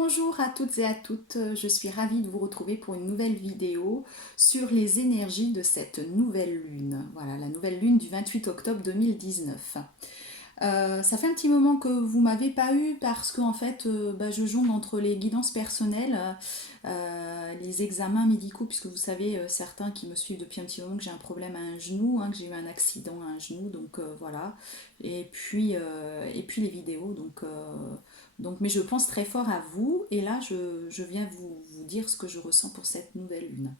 Bonjour à toutes et à toutes, je suis ravie de vous retrouver pour une nouvelle vidéo sur les énergies de cette nouvelle lune. Voilà, la nouvelle lune du 28 octobre 2019. Ça fait un petit moment que vous m'avez pas eu parce que en fait, je jongle entre les guidances personnelles, les examens médicaux, puisque vous savez, certains qui me suivent depuis un petit moment que j'ai un problème à un genou, hein, que j'ai eu un accident à un genou, donc voilà. Et puis les vidéos, donc, mais je pense très fort à vous, et là je viens vous dire ce que je ressens pour cette nouvelle lune.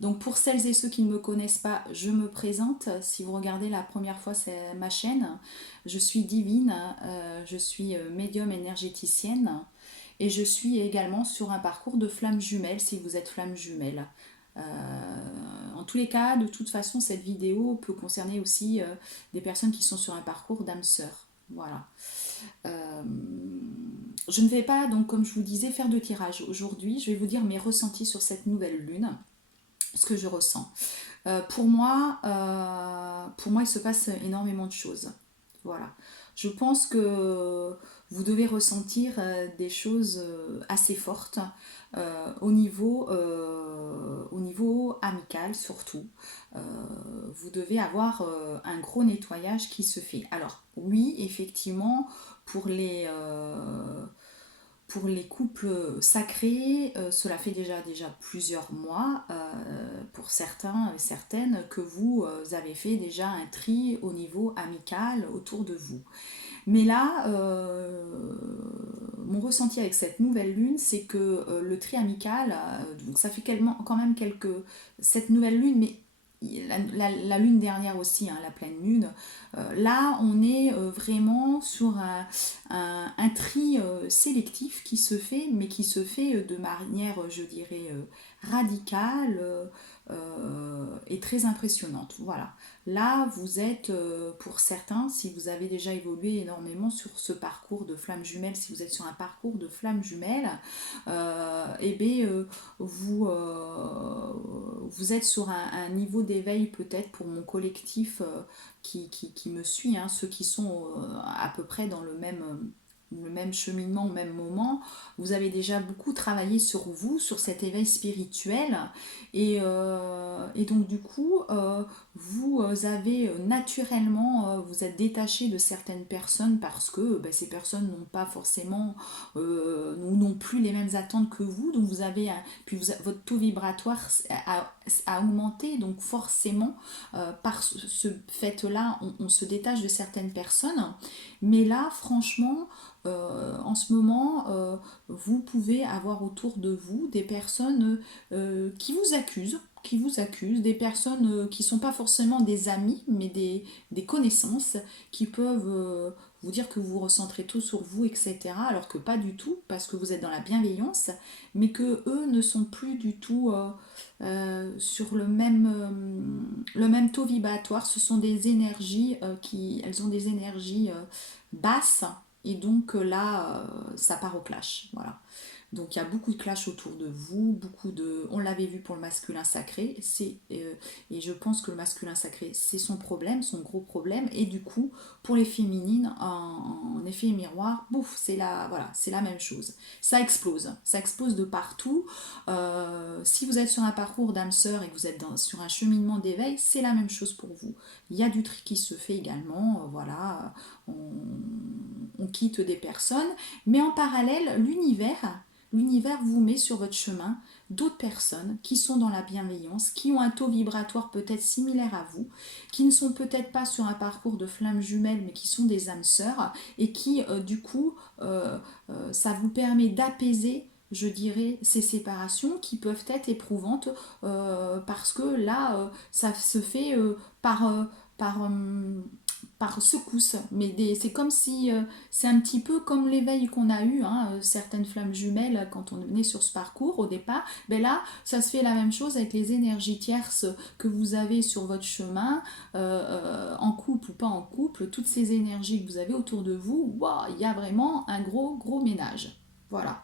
Donc pour celles et ceux qui ne me connaissent pas, je me présente. Si vous regardez la première fois c'est ma chaîne, je suis Divine, je suis médium énergéticienne et je suis également sur un parcours de flamme jumelle si vous êtes flamme jumelle. En tous les cas, de toute façon, cette vidéo peut concerner aussi des personnes qui sont sur un parcours d'âme sœur. Voilà. Euh, je ne vais pas, donc, comme je vous disais, faire de tirage aujourd'hui. Je vais vous dire mes ressentis sur cette nouvelle lune, ce que je ressens. Pour moi, il se passe énormément de choses. Voilà. Je pense que vous devez ressentir des choses assez fortes au niveau amical surtout. Euh, Vous devez avoir un gros nettoyage qui se fait. Alors oui, effectivement, pour les, euh, pour les couples sacrés, cela fait déjà plusieurs mois, pour certains et certaines, que vous avez fait déjà un tri au niveau amical autour de vous. Mais là, mon ressenti avec cette nouvelle lune, c'est que le tri amical, donc ça fait quand même quelques... Cette nouvelle lune, mais la lune dernière aussi, hein, la pleine lune, là on est vraiment sur un tri sélectif qui se fait, mais qui se fait de manière, je dirais, radicale et très impressionnante. Voilà. Là, vous êtes, pour certains, si vous avez déjà évolué énormément sur ce parcours de flamme jumelle, si vous êtes sur un parcours de flamme jumelle, eh bien, vous êtes sur un niveau d'éveil peut-être pour mon collectif qui me suit, hein, ceux qui sont à peu près dans le même cheminement au même moment. Vous avez déjà beaucoup travaillé sur vous, sur cet éveil spirituel, et donc du coup, vous avez naturellement, vous êtes détaché de certaines personnes parce que ces personnes n'ont pas forcément, n'ont plus les mêmes attentes que vous, donc vous avez, puis votre taux vibratoire a augmenté, donc forcément, par ce fait-là, on se détache de certaines personnes, mais là, franchement, en ce moment, vous pouvez avoir autour de vous des personnes qui vous accusent, des personnes qui ne sont pas forcément des amis, mais des connaissances qui peuvent vous dire que vous vous recentrez tout sur vous, etc. Alors que pas du tout, parce que vous êtes dans la bienveillance, mais que eux ne sont plus du tout sur le même taux vibratoire. Ce sont des énergies elles ont des énergies basses, et donc là, ça part au clash. Voilà. Donc il y a beaucoup de clash autour de vous, on l'avait vu pour le masculin sacré, et je pense que le masculin sacré, c'est son problème, son gros problème, et du coup, pour les féminines, en effet miroir, bouf, c'est la même chose. Ça explose de partout. Si vous êtes sur un parcours d'âme sœur et que vous êtes sur un cheminement d'éveil, c'est la même chose pour vous. Il y a du tri qui se fait également, voilà, on quitte des personnes, mais en parallèle, l'univers vous met sur votre chemin d'autres personnes qui sont dans la bienveillance, qui ont un taux vibratoire peut-être similaire à vous, qui ne sont peut-être pas sur un parcours de flammes jumelles, mais qui sont des âmes sœurs, et qui, du coup, ça vous permet d'apaiser, je dirais, ces séparations qui peuvent être éprouvantes, parce que là, ça se fait par secousse, mais c'est comme si c'est un petit peu comme l'éveil qu'on a eu, hein, certaines flammes jumelles quand on est sur ce parcours au départ. Ben là, ça se fait la même chose avec les énergies tierces que vous avez sur votre chemin, en couple ou pas en couple, toutes ces énergies que vous avez autour de vous. Waouh, il y a vraiment un gros gros ménage. Voilà.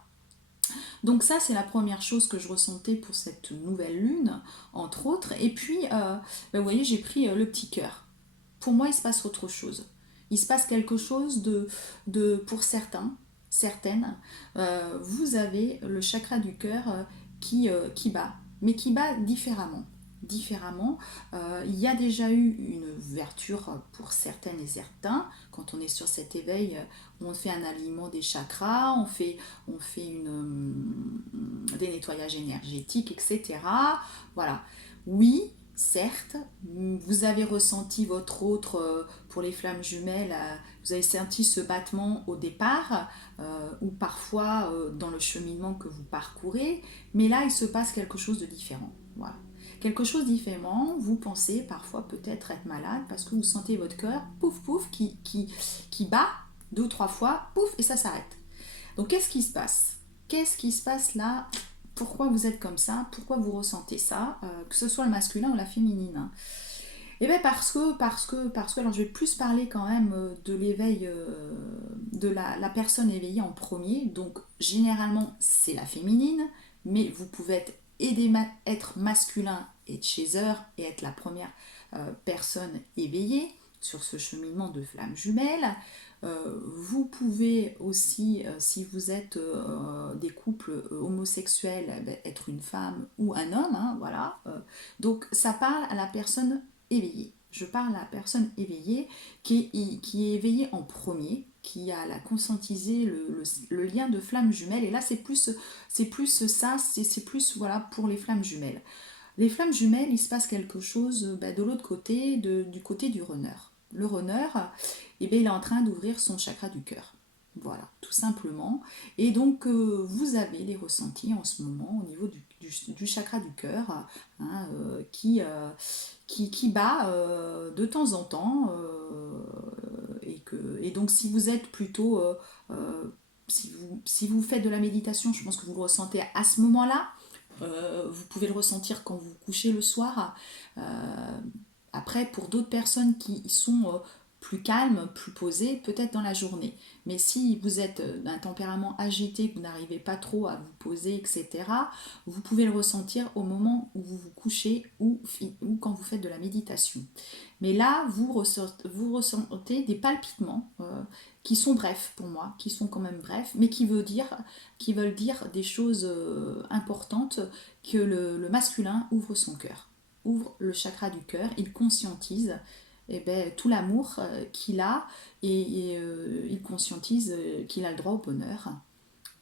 Donc ça, c'est la première chose que je ressentais pour cette nouvelle lune, entre autres. Et puis, vous voyez, j'ai pris le petit cœur. Pour moi, il se passe autre chose. Il se passe quelque chose pour certains. certaines, vous avez le chakra du cœur qui bat, mais qui bat différemment. Différemment, il y a déjà eu une ouverture pour certaines et certains. Quand on est sur cet éveil, on fait un alignement des chakras, on fait des nettoyages énergétiques, etc. Voilà. Oui, certes, vous avez ressenti votre autre pour les flammes jumelles, vous avez senti ce battement au départ, ou parfois dans le cheminement que vous parcourez, mais là il se passe quelque chose de différent. Voilà. Quelque chose de différent, vous pensez parfois peut-être être malade parce que vous sentez votre cœur, pouf pouf, qui bat deux ou trois fois, pouf, et ça s'arrête. Donc qu'est-ce qui se passe? Qu'est-ce qui se passe là? Pourquoi vous êtes comme ça? Pourquoi vous ressentez ça? Que ce soit le masculin ou la féminine, hein. Eh bien alors je vais plus parler quand même de l'éveil de la personne éveillée en premier. Donc généralement c'est la féminine, mais vous pouvez être masculin, être chez eux et être la première personne éveillée sur ce cheminement de flammes jumelles. Vous pouvez aussi, si vous êtes des couples homosexuels, être une femme ou un homme, hein, voilà. Donc ça parle à la personne éveillée. Je parle à la personne éveillée qui est éveillée en premier, qui a la conscientisé le lien de flammes jumelles. Et là, c'est plus ça, c'est plus voilà pour les flammes jumelles. Les flammes jumelles, il se passe quelque chose de l'autre côté, du côté du runner. Le runner, eh bien, il est en train d'ouvrir son chakra du cœur. Voilà, tout simplement. Et donc, vous avez les ressentis en ce moment au niveau du chakra du cœur, hein, qui bat de temps en temps. Et donc, si vous êtes plutôt... si vous faites de la méditation, je pense que vous le ressentez à ce moment-là. Vous pouvez le ressentir quand vous vous couchez le soir. Euh, Après, pour d'autres personnes qui sont plus calmes, plus posées, peut-être dans la journée. Mais si vous êtes d'un tempérament agité, que vous n'arrivez pas trop à vous poser, etc., vous pouvez le ressentir au moment où vous vous couchez ou quand vous faites de la méditation. Mais là, vous ressentez des palpitements qui sont brefs pour moi, qui sont quand même brefs, mais qui veulent dire des choses importantes, que le masculin ouvre son cœur, ouvre le chakra du cœur, il conscientise tout l'amour qu'il a et il conscientise qu'il a le droit au bonheur,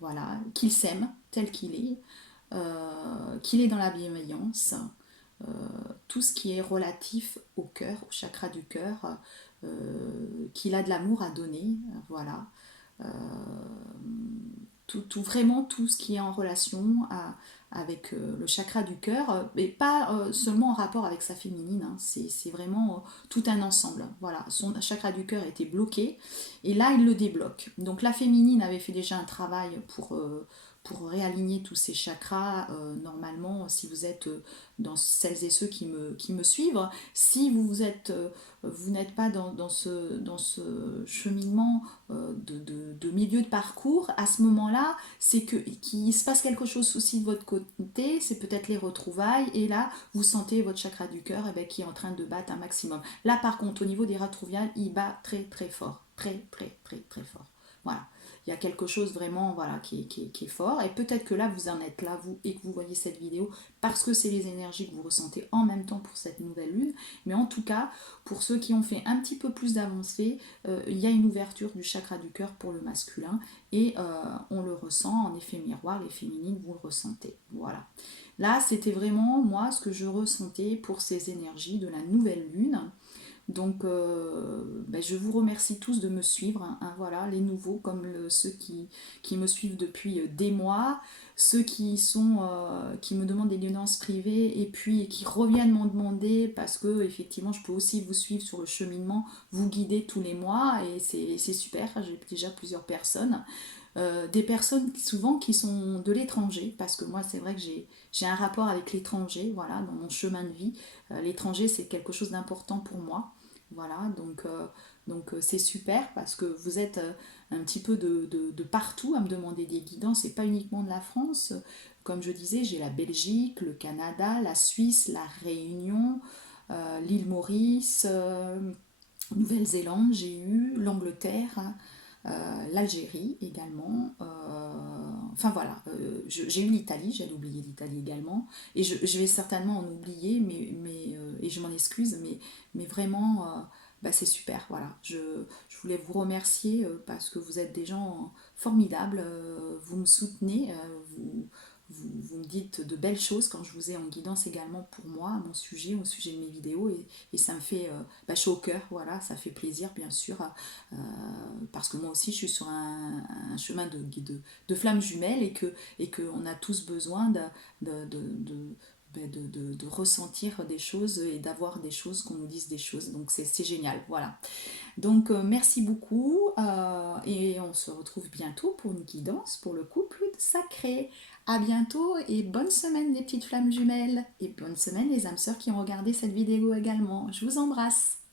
voilà, qu'il s'aime tel qu'il est dans la bienveillance, euh, tout ce qui est relatif au cœur, au chakra du cœur, qu'il a de l'amour à donner, voilà. Euh, Vraiment tout ce qui est en relation avec le chakra du cœur, mais pas seulement en rapport avec sa féminine, hein, c'est vraiment tout un ensemble. Voilà, son chakra du cœur était bloqué et là il le débloque. Donc la féminine avait fait déjà un travail pour réaligner tous ces chakras. Normalement, si vous êtes dans celles et ceux qui me suivent, si vous n'êtes pas dans ce cheminement de milieu de parcours, à ce moment-là, c'est qu'il se passe quelque chose aussi de votre côté, c'est peut-être les retrouvailles, et là, vous sentez votre chakra du cœur qui est en train de battre un maximum. Là, par contre, au niveau des retrouvailles, il bat très très fort, très très très très fort. Voilà. Il y a quelque chose vraiment voilà, qui est fort. Et peut-être que là, vous en êtes là, vous, et que vous voyez cette vidéo, parce que c'est les énergies que vous ressentez en même temps pour cette nouvelle lune. Mais en tout cas, pour ceux qui ont fait un petit peu plus d'avancée, il y a une ouverture du chakra du cœur pour le masculin. Et on le ressent en effet miroir, les féminines, vous le ressentez. Voilà. Là, c'était vraiment, moi, ce que je ressentais pour ces énergies de la nouvelle lune. Donc, je vous remercie tous de me suivre, hein, voilà, les nouveaux comme ceux qui me suivent depuis des mois, ceux qui me demandent des liaisons privées et puis qui reviennent m'en demander parce que effectivement je peux aussi vous suivre sur le cheminement, vous guider tous les mois et c'est super. J'ai déjà plusieurs personnes. Des personnes souvent qui sont de l'étranger, parce que moi c'est vrai que j'ai un rapport avec l'étranger, voilà, dans mon chemin de vie. L'étranger c'est quelque chose d'important pour moi, voilà, donc c'est super parce que vous êtes un petit peu de partout à me demander des guidances, et pas uniquement de la France. Comme je disais, j'ai la Belgique, le Canada, la Suisse, la Réunion, l'île Maurice, Nouvelle-Zélande, j'ai eu l'Angleterre, l'Algérie également. Enfin voilà, j'ai eu l'Italie, j'allais oublier l'Italie également. Et je vais certainement en oublier, et je m'en excuse, mais vraiment, bah, c'est super. Voilà, je voulais vous remercier parce que vous êtes des gens formidables, vous me soutenez, vous me dites de belles choses quand je vous ai en guidance également pour moi, à mon sujet, au sujet de mes vidéos, et ça me fait bah, chaud au cœur, voilà, ça fait plaisir bien sûr, parce que moi aussi je suis sur un chemin de flammes jumelles et que on a tous besoin de ressentir des choses et d'avoir des choses, qu'on nous dise des choses, donc c'est génial, voilà. Donc merci beaucoup et on se retrouve bientôt pour une guidance pour le couple sacré. À bientôt et bonne semaine les petites flammes jumelles et bonne semaine les âmes sœurs qui ont regardé cette vidéo également. Je vous embrasse.